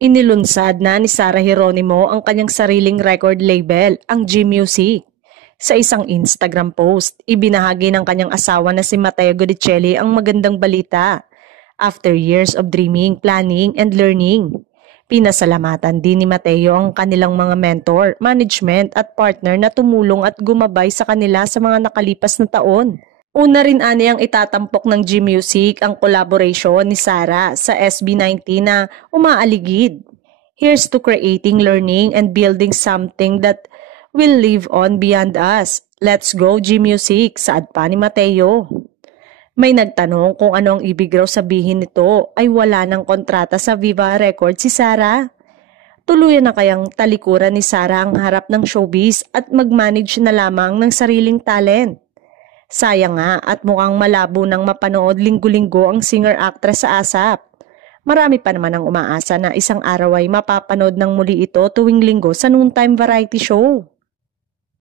Inilunsad na ni Sarah Geronimo ang kanyang sariling record label, ang G Music. Sa isang Instagram post, ibinahagi ng kanyang asawa na si Matteo Godicelli ang magandang balita. After years of dreaming, planning, and learning. Pinasalamatan din ni Matteo ang kanilang mga mentor, management at partner na tumulong at gumabay sa kanila sa mga nakalipas na taon. Una rin ani ang itatampok ng G-Music ang collaboration ni Sarah sa SB19 na umaaligid. Here's to creating, learning, and building something that will live on beyond us. Let's go G-Music, saad pa ni Matteo. May nagtanong kung ano ang ibig raw sabihin nito ay wala ng kontrata sa Viva Records si Sarah. Tuluyan na kayang talikuran ni Sarah ang harap ng showbiz at mag-manage na lamang ng sariling talent. Sayang nga at mukhang malabo nang mapanood linggo-linggo ang singer-actress sa ASAP. Marami pa naman ang umaasa na isang araw ay mapapanood ng muli ito tuwing linggo sa noontime variety show.